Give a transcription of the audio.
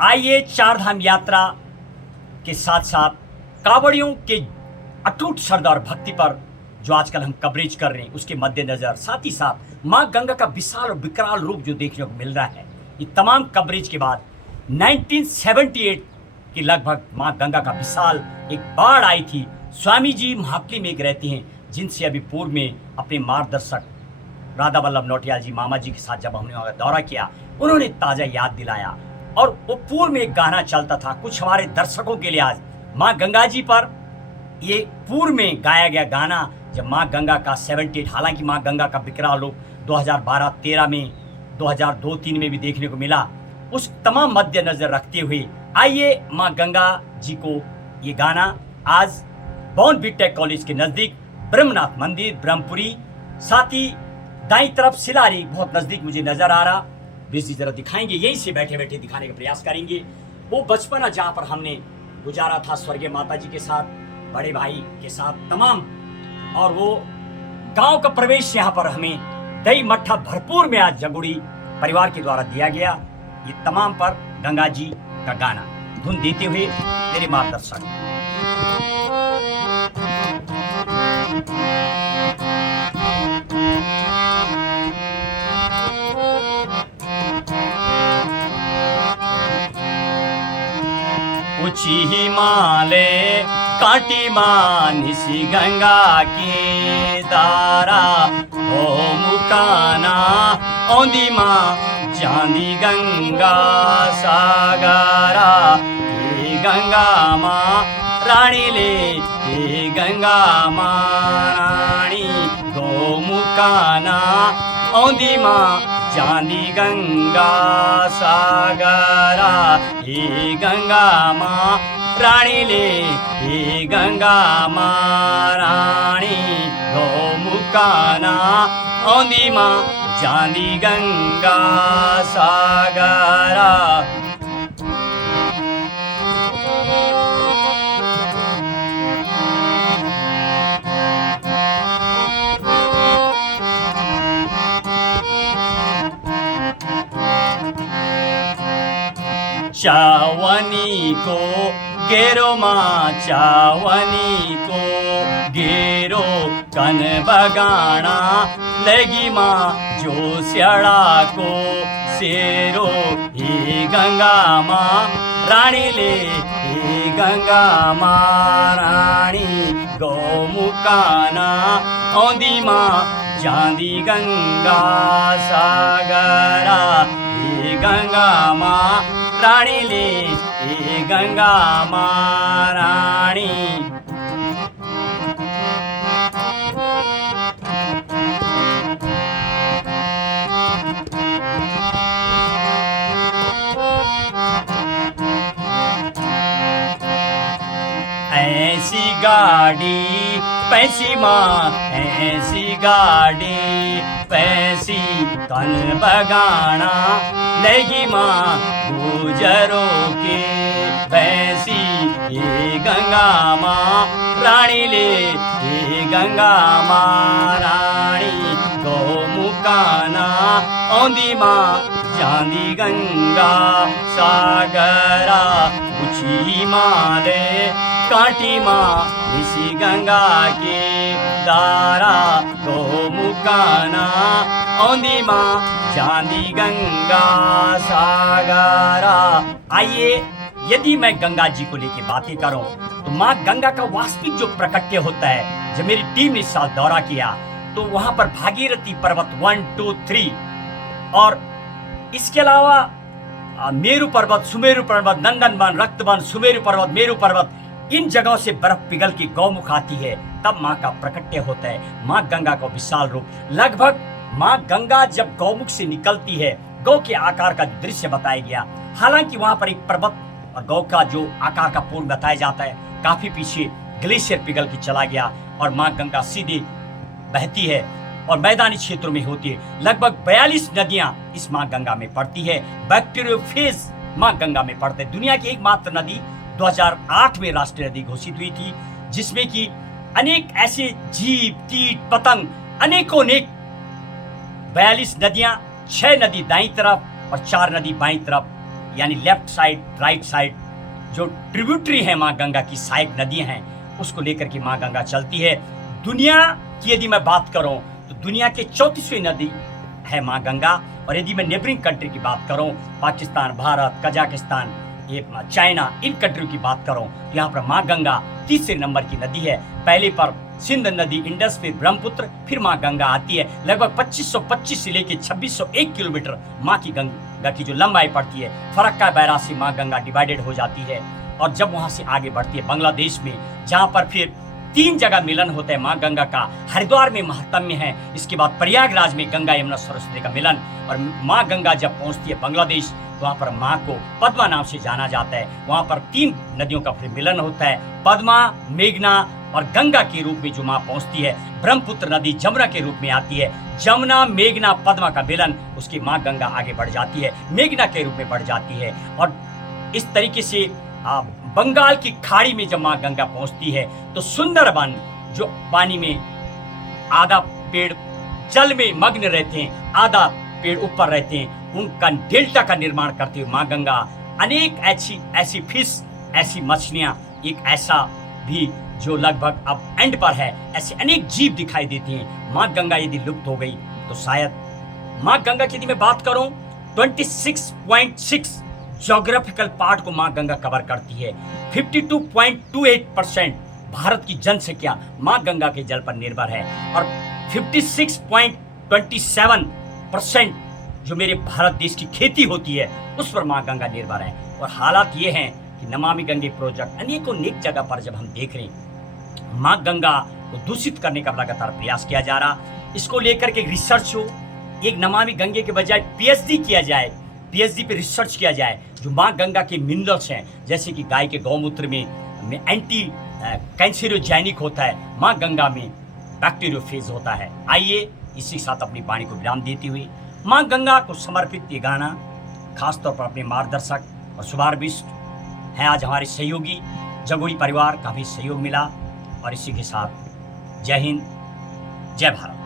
आइए चारधाम यात्रा के साथ साथ कांवड़ियों के अटूट श्रद्धा और भक्ति पर जो आजकल हम कवरेज कर रहे हैं उसके मद्देनजर साथ ही साथ माँ गंगा का विशाल और विकराल रूप जो देखने को मिल रहा है, ये तमाम कवरेज के बाद 1978 के लगभग माँ गंगा का विशाल एक बाढ़ आई थी। स्वामी जी महाकली में एक रहते हैं जिनसे अभी पूर्व में अपने मार्गदर्शक राधा वल्लभ नौटियाल जी मामा जी के साथ जब हमने वहाँ दौरा किया, उन्होंने ताज़ा याद दिलाया और वो पूर्व में एक गाना चलता था। कुछ हमारे दर्शकों के लिए आज माँ गंगा जी पर ये पूर्व में गाया गया गाना, जब माँ गंगा का 78, हालांकि माँ गंगा का विकराल रूप 2012-13 में 2002-3 में भी देखने को मिला, उस तमाम मद्देनजर रखते हुए आइए माँ गंगा जी को ये गाना आज बॉन बीटेक कॉलेज के नज़दीक ब्रह्मनाथ मंदिर ब्रह्मपुरी, साथ ही दाईं तरफ सिलारी बहुत नज़दीक मुझे नज़र आ रहा, बीच तरफ दिखाएंगे, यहीं से बैठे बैठे दिखाने का प्रयास करेंगे। वो बचपना जहाँ पर हमने गुजारा था स्वर्गीय माता जी के साथ, बड़े भाई के साथ तमाम, और वो गांव का प्रवेश यहाँ पर हमें दही मट्ठा भरपूर में आज जगुड़ी परिवार के द्वारा दिया गया। ये तमाम पर गंगा जी का गाना धुन देते हुए मेरे मार्गदर्शक ऊंची हिमालय काटी माँ निसी गंगा की दारा ओ मुकाना औंदी माँ चांदी गंगा सागरा, हे गंगा माँ रानी ले, हे गंगा माँ रानी गो मुकाना औंदी माँ चांदी गंगा सागरा, हे गंगा माँ रानी ले, हे गंगा माँ रानी गो मुकाना औंदी माँ चांदी गंगा सागरा। चावनी को गेरो माँ चावनी को गेरो कन बगाना लगी माँ जो स्याड़ा को शेरो, हे गंगा माँ रानी ले, हे गंगा माँ रानी गौ मुकाना औंदी माँ चांदी गंगा सागरा, हे गंगा माँ रानी ले, हे गंगा माँ रानी। ऐसी गाड़ी पैसी माँ, ऐसी गाड़ी पैसी तन बगाना लगी माँ गुजरों के पैसी, ये गंगा माँ रानी ले, ये गंगा माँ रानी गौ मुकाना औंदी माँ चांदी गंगा सागरा, ऊंची हिमालय काटी माँ इसी गंगा के दारा गो मुकाना औंदी माँ चांदी गंगा सागरा। आइए, यदि मैं गंगा जी को लेके बातें करूं तो माँ गंगा का वास्तविक जो प्रकट्य होता है, जब मेरी टीम ने इस साल दौरा किया तो वहां पर भागीरथी पर्वत 1, 2, 3 और इसके अलावा मेरु पर्वत, सुमेरु पर्वत, नंदनवन, रक्तवन, सुमेरु पर्वत, मेरु पर्वत, इन जगहों से बर्फ पिघल के गौमुख आती है, तब माँ का प्रकट्य होता है। माँ गंगा का विशाल रूप, लगभग माँ गंगा जब गौमुख से निकलती है, गौ के आकार का दृश्य बताया गया। हालांकि वहां पर एक पर्वत और गौ का जो आकार का पूर्ण बताया जाता है, काफी पीछे ग्लेशियर पिघल के चला गया और माँ गंगा सीधे बहती है और मैदानी क्षेत्रों में होती है। लगभग 42 नदियां इस माँ गंगा में पड़ती है। बैक्टीरियोफेज माँ गंगा में पड़ते हैं। दुनिया की एकमात्र नदी 2008 में राष्ट्रीय नदी घोषित हुई थी, जिसमें कि अनेक ऐसे जीव, कीट, पतंग, अनेकों अनेक 42 नदियां, 6 नदी दाईं तरफ और 4 नदी बाईं तरफ यानी लेफ्ट साइड राइट साइड जो ट्रिब्यूटरी है माँ गंगा की, सहायक नदियां हैं, उसको लेकर के माँ गंगा चलती है। दुनिया की यदि मैं बात करूं तो दुनिया के 34वीं नदी है माँ गंगा। और यदि मैं नेबरिंग कंट्री की बात करूं, पाकिस्तान, भारत, कजाकिस्तान, ये चाइना, इन कंट्रियों की बात करूं तो यहाँ पर माँ गंगा तीसरे नंबर की नदी है। पहले पर सिंध नदी, इंडस, फिर ब्रह्मपुत्र, फिर माँ गंगा आती है। लगभग 2525 से लेकर 2601 किलोमीटर माँ की गंगा की जो लंबाई पड़ती है। फरक्का बैराज से माँ गंगा डिवाइडेड हो जाती है और जब वहां से आगे बढ़ती है बांग्लादेश में, जहां पर फिर 3 जगह मिलन होता है माँ गंगा का। हरिद्वार में महात्म्य है, इसके बाद प्रयागराज में गंगा यमुना सरस्वती का मिलन। और माँ गंगा जब पहुंचती है बांग्लादेश, वहां पर माँ को पद्मा नाम से जाना जाता है। वहां पर 3 नदियों का फिर मिलन होता है, पद्मा, मेघना और गंगा के रूप में जो माँ पहुंचती है। ब्रह्मपुत्र नदी जमुना के रूप में आती है। जमुना, मेघना, पद्मा का मिलन, उसकी माँ गंगा आगे बढ़ जाती है, मेघना के रूप में बढ़ जाती है। और इस तरीके से बंगाल की खाड़ी में जब माँ गंगा पहुंचती है तो सुंदरबन, जो पानी में आधा पेड़ जल में मग्न रहते हैं, आधा पेड़ ऊपर रहते हैं, उनका डेल्टा का निर्माण करती हुई माँ गंगा अनेक ऐसी फिश, ऐसी मछलियां, एक ऐसा भी जो लगभग अब एंड पर है, ऐसे अनेक जीव दिखाई देती हैं। माँ गंगा यदि लुप्त हो गई तो शायद माँ गंगा की यदि मैं बात करूं 26.6 ज्योग्राफिकल पार्ट को माँ गंगा कवर करती है। 52.28% भारत की जनसंख्या माँ गंगा के जल पर निर्भर है और 56.27% जो मेरे भारत देश की खेती होती है उस पर माँ गंगा निर्भर है। और हालात ये हैं कि नमामि गंगे प्रोजेक्ट अनेकों जगह पर जब हम देख रहे हैं, माँ गंगा को दूषित करने का लगातार प्रयास किया जा रहा। इसको लेकर के रिसर्च हो, एक नमामि गंगे के बजाय पीएचडी किया जाए, पीएचडी पे रिसर्च किया जाए। जो माँ गंगा के मिनरल्स हैं, जैसे कि गाय के गौमूत्र में एंटी कैंसरोजेनिक होता है, माँ गंगा में बैक्टीरियोफेज होता है। आइए इसी के साथ अपनी वाणी को विराम देती हुई माँ गंगा को समर्पित ये गाना खासतौर पर अपने मार्गदर्शक और शुभारंभिष्ट हैं आज हमारे सहयोगी जगोरी परिवार का भी सहयोग मिला। और इसी के साथ जय हिंद, जय भारत।